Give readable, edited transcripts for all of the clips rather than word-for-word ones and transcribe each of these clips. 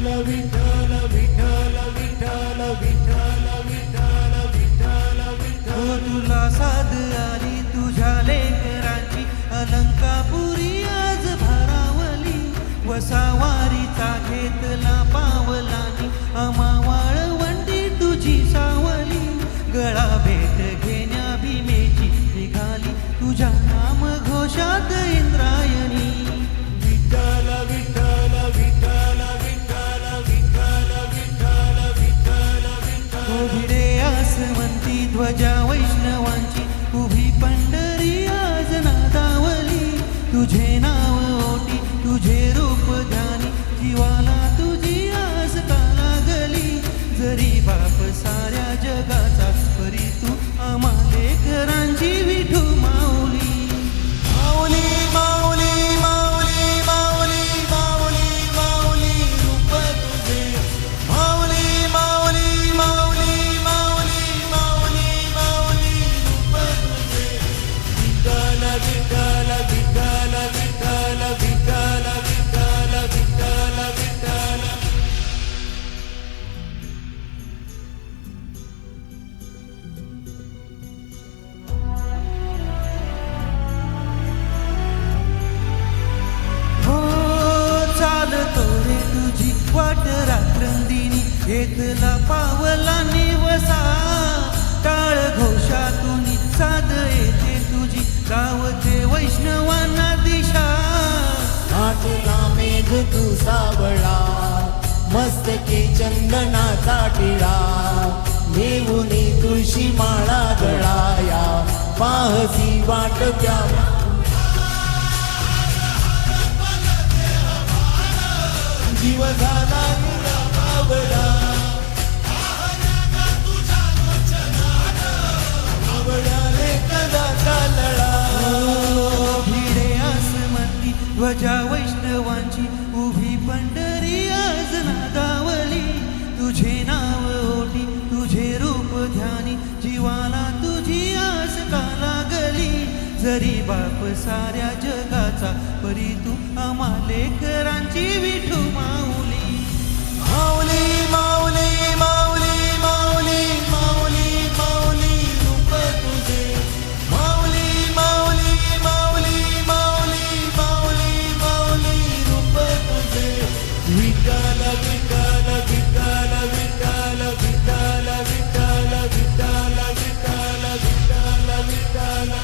विठ्ठल विठ्ठल विठ्ठल विठ्ठल विठ्ठल विठ्ठल विठ्ठल हो तुला साध आली तुझ्या लेकरांची अलंकापुरी आज भरावली वसावारीचा घेतला पावलानी अमावाळ वंडी तुझी सावली गळा भेट घेण्या भीमेची निघाली तुझ्या नाम घोषात इंद्रायणी विठ्ठल विठ्ठल विठ्ठल विठ्ठल विठ्ठल विठ्ठल विठ्ठल विठ्ठल हो भिडे आसमंती ध्वजा वैष्णवांची उभी पंढरी आज नादावली तुझे नाव ओटी तुझे रूप ध्यानी जीवाला तुझी आस का लागली जरी बाप साऱ्या जगाचा परी तू आम्हा लेकरांची विठू माऊली माऊली माऊली माऊली माऊली माऊली माऊली रूप तुझे माऊली माऊली माऊली माऊली माऊली माऊली रूप तुझे विठ्ठल विठ्ठल विठ्ठल विठ्ठल विठ्ठल विठ्ठल विठ्ठल विठ्ठल हो चालतो रे तुझी वाट रात्रंदिनी घेतला पावला निवसा टाळ घोषातून साध येते तुझी गावते वैष्णवांना दिशा नाटला मेघ तू सावळा मस्तकी चंदनाचा टिळा देऊनी तुळशी माळा गळाया पाहसी वाट त्या जीव झाला बावळा बावळ्याले कदाचा लळा भिडे आसमंती ध्वजा वैष्णवांची उभी पंढरी आज नादावली तुझे नाव ओटी तुझे रूप ध्यानी जीवाला तुझी आस का लागली जरी बाप साऱ्या जगाचा परी तू आम्हा लेकरांची विठू माऊली माऊली माऊली माऊली माऊली माऊली माऊली रूप तुझे माऊली माऊली माऊली माऊली माऊली माऊली रूप तुझे विठ्ठल विठ्ठल विठ्ठल विठ्ठल विठ्ठल विठ्ठल विठ्ठल विठ्ठल विठ्ठल विठ्ठल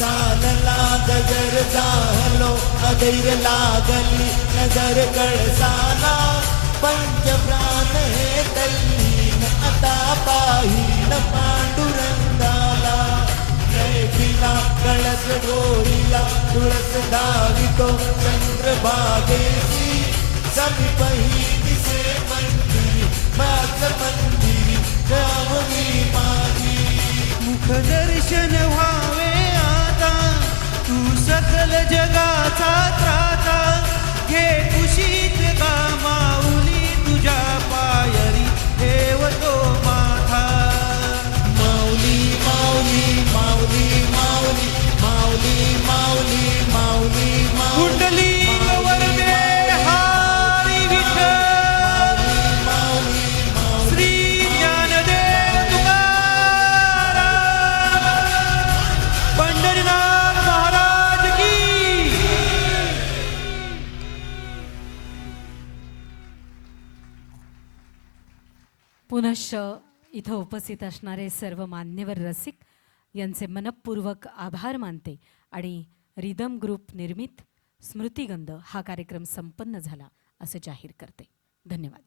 चालला गजर झालो अधैर लागली नजर कळसाला पंचप्राण हे तल्लीन आता पाहिन पांडुरंगाला जयखिला कळस डोईला तुळस धावितो चंद्रभागेची समीपही दिसे मंदिरी माझ मंदिरी गावगी माझी मुख दर्शन व्हावे आता तू सकल जगाचा त्राता घे कुशीत का माऊली तुझ्या पायरी ठेवतो माथा माऊली माऊली माऊली माऊली माऊली माऊली माऊली कुंडली वरदे हरी विठ्ठल श्री ज्ञानदेव तुकाराम पंढरीनाथ महाराज की पुनश्च इथं उपस्थित असणारे सर्व मान्यवर रसिक यांचे मनपूर्वक आभार मानते आणि रिदम ग्रुप निर्मित स्मृतिगंध हा कार्यक्रम संपन्न झाला असं जाहीर करते. धन्यवाद.